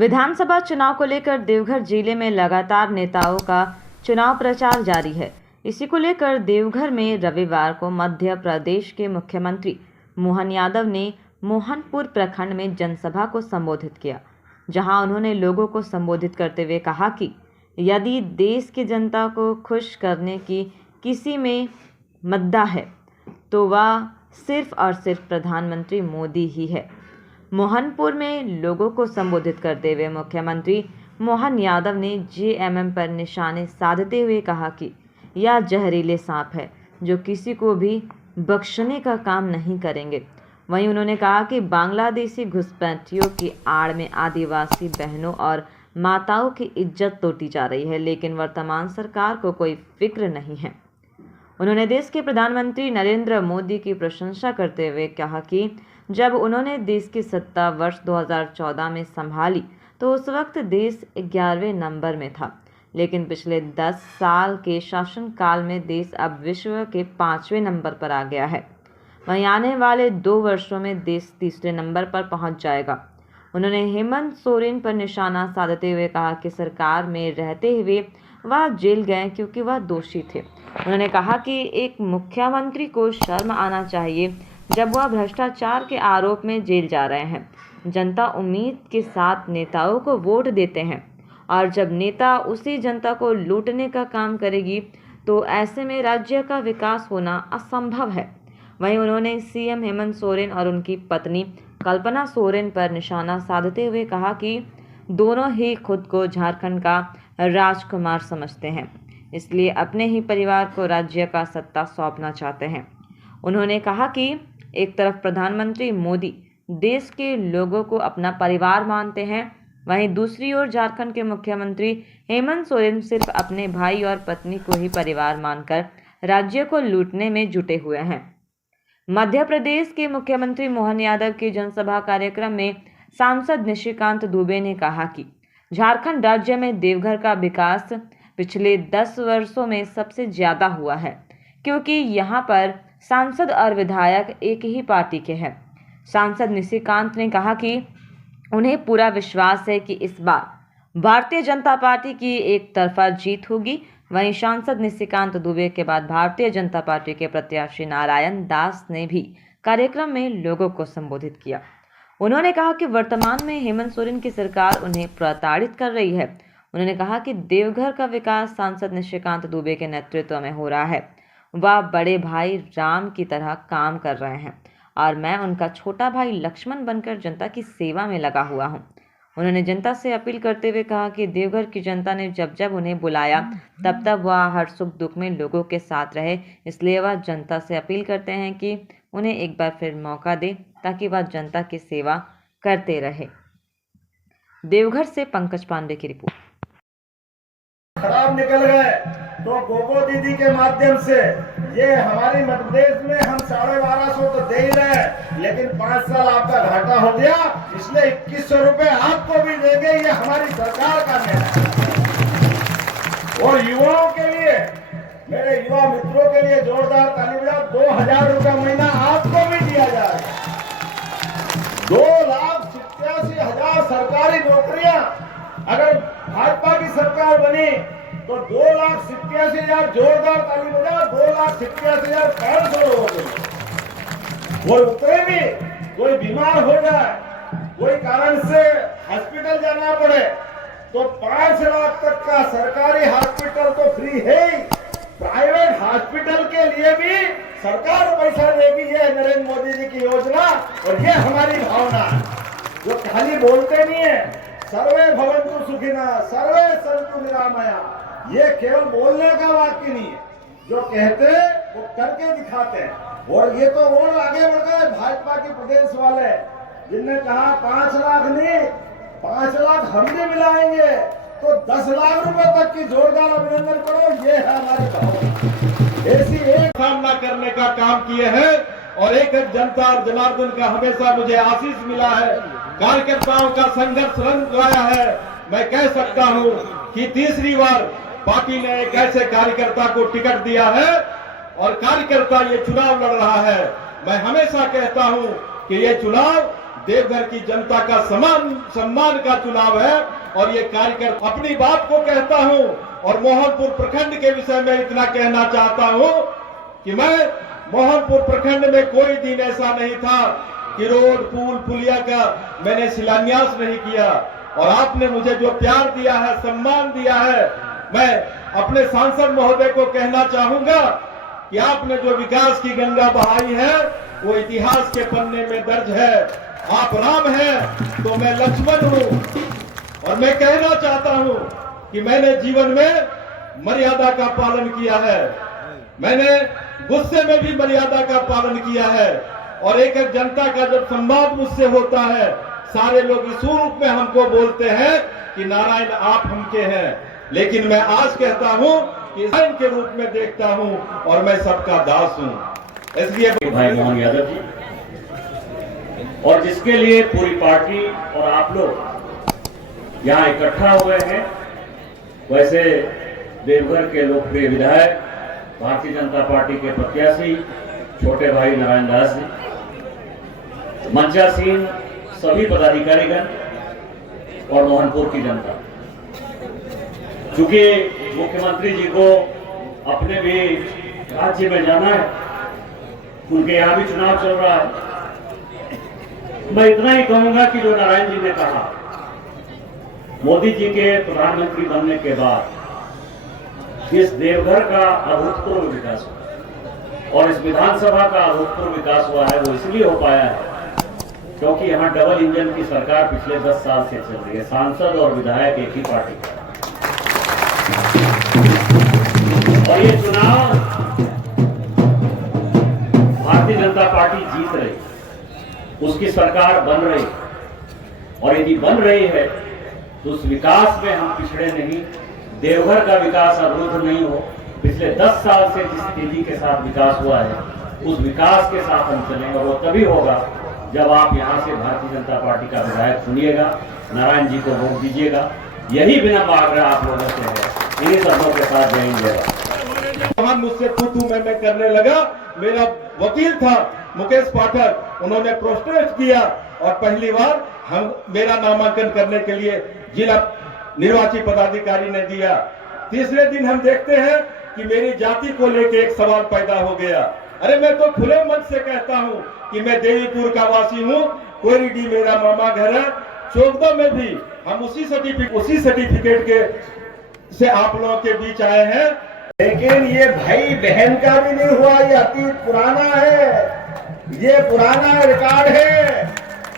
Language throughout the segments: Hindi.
विधानसभा चुनाव को लेकर देवघर जिले में लगातार नेताओं का चुनाव प्रचार जारी है। इसी को लेकर देवघर में रविवार को मध्य प्रदेश के मुख्यमंत्री मोहन यादव ने मोहनपुर प्रखंड में जनसभा को संबोधित किया, जहां उन्होंने लोगों को संबोधित करते हुए कहा कि यदि देश की जनता को खुश करने की किसी में मुद्दा है तो वह सिर्फ और सिर्फ प्रधानमंत्री मोदी ही है। मोहनपुर में लोगों को संबोधित करते हुए मुख्यमंत्री मोहन यादव ने जेएमएम पर निशाने साधते हुए कहा कि यह जहरीले सांप है जो किसी को भी बख्शने का काम नहीं करेंगे। वहीं उन्होंने कहा कि बांग्लादेशी घुसपैठियों की आड़ में आदिवासी बहनों और माताओं की इज्जत लूटी जा रही है, लेकिन वर्तमान सरकार को कोई फिक्र नहीं है। उन्होंने देश के प्रधानमंत्री नरेंद्र मोदी की प्रशंसा करते हुए कहा कि जब उन्होंने देश की सत्ता वर्ष 2014 में संभाली तो उस वक्त देश 11वें नंबर में था, लेकिन पिछले 10 साल के शासनकाल में देश अब विश्व के 5वें नंबर पर आ गया है। वहीं आने वाले 2 वर्षों में देश 3रे नंबर पर पहुंच जाएगा। उन्होंने हेमंत सोरेन पर निशाना साधते हुए कहा कि सरकार में रहते हुए वह जेल गए क्योंकि वह दोषी थे। उन्होंने कहा कि एक मुख्यमंत्री को शर्म आना चाहिए जब वह भ्रष्टाचार के आरोप में जेल जा रहे हैं। जनता उम्मीद के साथ नेताओं को वोट देते हैं और जब नेता उसी जनता को लूटने का काम करेगी तो ऐसे में राज्य का विकास होना असंभव है। वहीं उन्होंने सीएम हेमंत सोरेन और उनकी पत्नी कल्पना सोरेन पर निशाना साधते हुए कहा कि दोनों ही खुद को झारखंड का राजकुमार समझते हैं, इसलिए अपने ही परिवार को राज्य का सत्ता सौंपना चाहते हैं। उन्होंने कहा कि एक तरफ प्रधानमंत्री मोदी देश के लोगों को अपना परिवार मानते हैं, वहीं दूसरी ओर झारखंड के मुख्यमंत्री हेमंत सोरेन सिर्फ अपने भाई और पत्नी को ही परिवार मानकर राज्य को लूटने में जुटे हुए हैं। मध्य प्रदेश के मुख्यमंत्री मोहन यादव के जनसभा कार्यक्रम में सांसद निशिकांत दुबे ने कहा कि झारखंड राज्य में देवघर का विकास पिछले 10 वर्षों में सबसे ज्यादा हुआ है, क्योंकि यहाँ पर सांसद और विधायक एक ही पार्टी के हैं। सांसद निशिकांत ने कहा कि उन्हें पूरा विश्वास है कि इस बार भारतीय जनता पार्टी की एक तरफा जीत होगी। वहीं सांसद निशिकांत दुबे के बाद भारतीय जनता पार्टी के प्रत्याशी नारायण दास ने भी कार्यक्रम में लोगों को संबोधित किया। उन्होंने कहा कि वर्तमान में हेमंत सोरेन की सरकार उन्हें प्रताड़ित कर रही है। उन्होंने कहा कि देवघर का विकास सांसद निशिकांत दुबे के नेतृत्व में हो रहा है। वह बड़े भाई राम की तरह काम कर रहे हैं और मैं उनका छोटा भाई लक्ष्मण बनकर जनता की सेवा में लगा हुआ हूं। उन्होंने जनता से अपील करते हुए कहा कि देवघर की जनता ने जब जब उन्हें बुलाया तब तब वह हर सुख दुख में लोगों के साथ रहे, इसलिए वह जनता से अपील करते हैं कि उन्हें एक बार फिर मौका दे ताकि वह जनता की सेवा करते रहे। देवघर से पंकज पांडे की रिपोर्ट। खराब निकल गए तो गोगो दीदी के माध्यम से ये हमारी मध्य प्रदेश में हम 1250 तो दे ही रहे, लेकिन 5 साल आपका घाटा हो गया, इसलिए 2100 रुपए आपको भी देंगे। ये हमारी सरकार का निर्णय है। और युवाओं के लिए, मेरे युवा मित्रों के लिए जोरदार ताली बजाओ। 2000 रुपए महीना आपको भी दिया जा रहा है। 2,87,000 सरकारी नौकरियां अगर भाजपा की सरकार बनी तो 2,87,000 जोरदार ताली बजाओ। 2,87,500 लोगों के लिए। और उतरे भी कोई बीमार हो जाए, कोई कारण से हॉस्पिटल जाना पड़े तो 5 लाख तक का सरकारी हॉस्पिटल तो फ्री है ही, प्राइवेट हॉस्पिटल के लिए भी सरकार पैसा देगी। ये नरेंद्र मोदी जी की योजना और ये हमारी भावना है, जो खाली बोलते नहीं है। सर्वे भवन्तु सुखिनः, सर्वे सन्तु निरामया, ये केवल बोलने का वाक्य नहीं है, जो कहते हैं वो करके दिखाते हैं। और ये तो और आगे बढ़ गए भाजपा के प्रदेश वाले, जिनने कहा 5 लाख नहीं 5 लाख हम भी मिलाएंगे, तो 10 लाख रुपए तक की जोरदार अभिनंदन करो। ये है हमारी भावना। ऐसी एक सामना करने का काम किए हैं और एक जनता और जनार्दन का हमेशा मुझे आशीष मिला है। कार्यकर्ताओं का संघर्ष रंग लाया है। मैं कह सकता हूं कि तीसरी बार पार्टी ने एक ऐसे कार्यकर्ता को टिकट दिया है और कार्यकर्ता ये चुनाव लड़ रहा है। मैं हमेशा कहता हूं कि ये चुनाव देवघर की जनता का सम्मान का चुनाव है और ये कार्यकर्ता अपनी बात को कहता हूं और मोहनपुर प्रखंड के विषय में इतना कहना चाहता हूं कि मैं मोहनपुर प्रखंड में कोई दिन ऐसा नहीं था कि रोड पुल पुलिया का मैंने शिलान्यास नहीं किया और आपने मुझे जो प्यार दिया है, सम्मान दिया है, मैं अपने सांसद महोदय को कहना चाहूंगा कि आपने जो विकास की गंगा बहाई है वो इतिहास के पन्ने में दर्ज है। आप राम हैं तो मैं लक्ष्मण हूं और मैं कहना चाहता हूं कि मैंने जीवन में मर्यादा का पालन किया है, मैंने गुस्से में भी मर्यादा का पालन किया है और एक एक जनता का जब संवाद मुझसे होता है सारे लोग इस रूप में हमको बोलते हैं कि नारायण आप हमके हैं, लेकिन मैं आज कहता हूं कि नारायण के रूप में देखता हूं और मैं सबका दास हूं। इसलिए भाई मोहन यादव जी और जिसके लिए पूरी पार्टी और आप लोग यहाँ इकट्ठा हुए हैं, वैसे देवघर के लोकप्रिय विधायक भारतीय जनता पार्टी के प्रत्याशी छोटे भाई नारायण दास जी, मंचासीन सभी पदाधिकारीगण और मोहनपुर की जनता, चूंकि मुख्यमंत्री जी को अपने भी राज्य में जाना है, उनके यहाँ भी चुनाव चल रहा है, मैं इतना ही कहूंगा कि जो नारायण जी ने कहा, मोदी जी के प्रधानमंत्री बनने के बाद इस देवघर का अभूतपूर्व विकास हुआ और इस विधानसभा का अभूतपूर्व विकास हुआ है। वो इसलिए हो पाया है क्योंकि यहाँ डबल इंजन की सरकार पिछले 10 साल से चल रही है, सांसद और विधायक एक ही पार्टी का, और ये चुनाव भारतीय जनता पार्टी जीत रही, उसकी सरकार बन रही, और यदि बन रही है तो उस विकास में हम पिछड़े नहीं, देवघर का विकास अवरुद्ध नहीं हो। पिछले 10 साल से जिस तेजी के साथ विकास हुआ है उस विकास के साथ हम चलेंगे और वो तभी होगा जब आप यहाँ से भारतीय जनता पार्टी का विधायक चुनिएगा, नारायण जी को वोट दीजिएगा। यही बिना आग्रह आप लोगों से है। इन्हीं शब्दों के साथ जाएंगे। मुझसे तू मैं करने लगा, मेरा वकील था मुकेश पाठक, उन्होंने प्रोटेस्ट किया और पहली बार मेरा नामांकन करने के लिए जिला निर्वाची पदाधिकारी ने दिया। तीसरे दिन हम देखते हैं कि मेरी जाति को लेकर एक सवाल पैदा हो गया। अरे मैं तो खुले मन से कहता हूं कि मैं देवीपुर का वासी हूं, कोयरीडी मेरा मामा घर है, चौकदा में भी हम उसी सर्टिफिकेट के से आप लोगों के बीच आए हैं। लेकिन ये भाई बहन का भी नहीं हुआ, ये अतीत पुराना है, ये पुराना रिकॉर्ड है।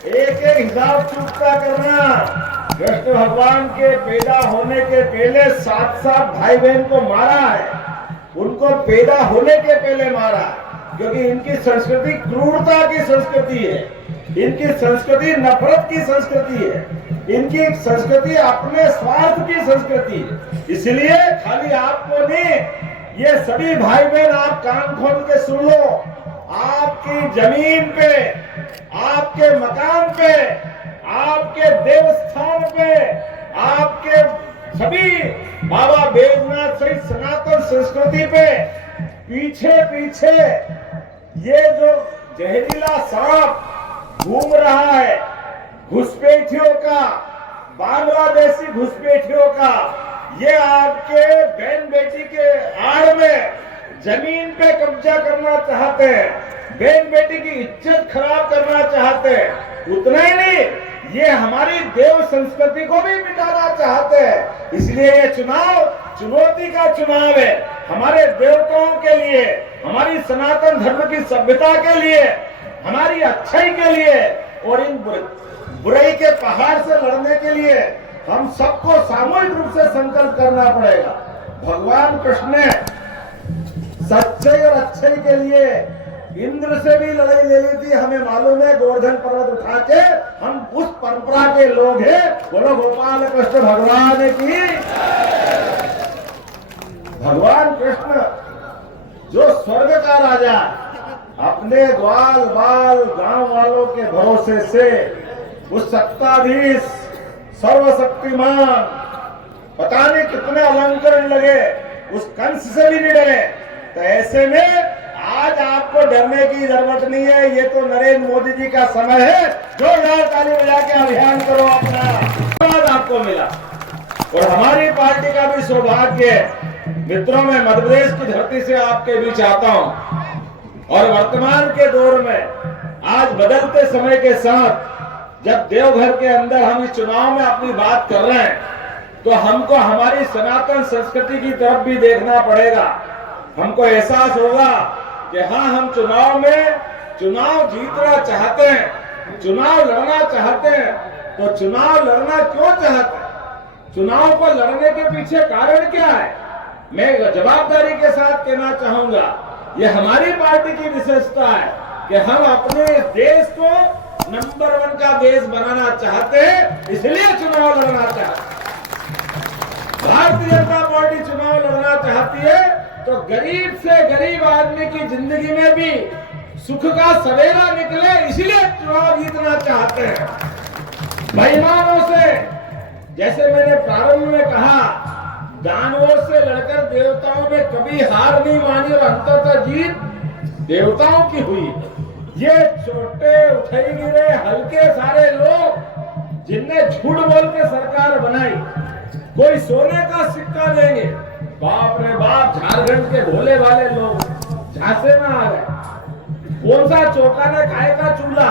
एक एक हिसाब चुकता करना। कृष्ण भगवान के पैदा होने के पहले 7 भाई बहन को मारा है, उनको पैदा होने के पहले मारा, क्योंकि इनकी संस्कृति क्रूरता की संस्कृति है, इनकी संस्कृति नफरत की संस्कृति है, इनकी संस्कृति अपने स्वार्थ की संस्कृति है। इसलिए खाली आपको नहीं, ये सभी भाई बहन आप कान खोल के सुन लो, आपकी जमीन पे, आपके मकान पे, आपके देवस्थान पे, आपके सभी बाबा बैजनाथ सहित सनातन संस्कृति पे पीछे पीछे ये जो जहरीला सांप घूम रहा है, घुसपैठियों का, बांग्लादेशी घुसपैठियों का, ये आपके बहन बेटी के आड़ में जमीन पे कब्जा करना चाहते हैं, बहन बेटी की इज्जत खराब करना चाहते हैं। उतना ही नहीं, ये हमारी देव संस्कृति को भी मिटाना चाहते हैं। इसलिए ये चुनाव चुनौती का चुनाव है, हमारे देवताओं के लिए, हमारी सनातन धर्म की सभ्यता के लिए, हमारी अच्छाई के लिए, और इन बुराई के पहाड़ से लड़ने के लिए हम सबको सामूहिक रूप से संकल्प करना पड़ेगा। भगवान कृष्ण ने सच्चाई और अच्छाई के लिए इंद्र से भी लड़ाई ले ली थी, हमें मालूम है। गोवर्धन पर्वत उठा के हम उस परंपरा के लोग हैं। बोलो गोपाल कृष्ण भगवान की। भगवान कृष्ण जो स्वर्ग का राजा, अपने ग्वाल बाल गांव वालों के भरोसे से उस सत्ताधीश सर्वशक्तिमान, पता नहीं कितने अलंकरण लगे, उस कंस से भी नहीं डरे। तो ऐसे में आज आपको डरने की जरूरत नहीं है, ये तो नरेंद्र मोदी जी का समय है। जोरदार ताली बजा के अभियान करो, अपना धन्यवाद आपको मिला। और हमारी पार्टी का भी सौभाग्य है। मित्रों, मैं मध्य प्रदेश की धरती से आपके बीच आता हूं और वर्तमान के दौर में आज बदलते समय के साथ जब देवघर के अंदर हम इस चुनाव में अपनी बात कर रहे हैं तो हमको हमारी सनातन संस्कृति की तरफ भी देखना पड़ेगा। हमको एहसास होगा कि हाँ, हम चुनाव जीतना चाहते हैं, चुनाव लड़ना चाहते हैं। तो चुनाव लड़ना क्यों चाहते हैं? चुनाव को लड़ने के पीछे कारण क्या है? मैं जवाबदारी के साथ कहना चाहूंगा, ये हमारी पार्टी की विशेषता है कि हम अपने देश को नंबर 1 का देश बनाना चाहते हैं, इसलिए चुनाव लड़ना चाहते हैं। भारतीय जनता पार्टी चुनाव लड़ना चाहती है तो गरीब से गरीब आदमी की जिंदगी में भी सुख का सवेरा निकले, इसलिए चुनाव जीतना चाहते हैं। बेईमानों से, जैसे मैंने प्रारंभ में कहा, दानवों से लड़कर देवताओं ने कभी हार नहीं मानी और अंततः जीत देवताओं की हुई। ये छोटे उठाई गिरे हल्के सारे लोग जिनने झूठ बोल के सरकार बनाई, कोई सोने का सिक्का देंगे, बाप रे बाप, झारखंड के भोले वाले लोग झांसे में आ गए। कौन सा चौका ने खाए का चूल्हा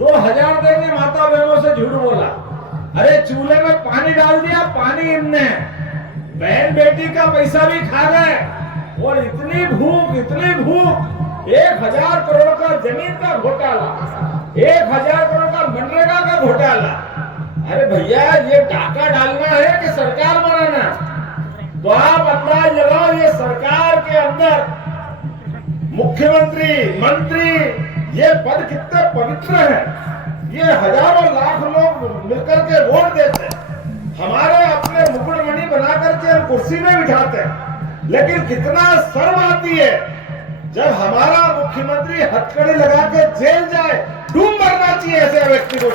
2000 देंगे, माता बहनों से झूठ बोला। अरे चूल्हे में पानी डाल दिया, पानी इनने बहन बेटी का पैसा भी खा गए। और इतनी भूख 1000 करोड़ का जमीन का घोटाला, 1000 करोड़ का मनरेगा का घोटाला। अरे भैया, ये डाका डालना है कि सरकार बनाना? तो आप अंदाज लगाओ, ये सरकार के अंदर मुख्यमंत्री, मंत्री, ये पद कितने पवित्र हैं। ये हजारों लाख लोग मिलकर के वोट देते हैं, हमारे अपने मुकुटमणि बना करके हम कुर्सी में बिठाते हैं। लेकिन कितना शर्म आती है जब हमारा मुख्यमंत्री हथकड़ी लगा के जेल जाए। डूब मरना चाहिए ऐसे व्यक्ति को।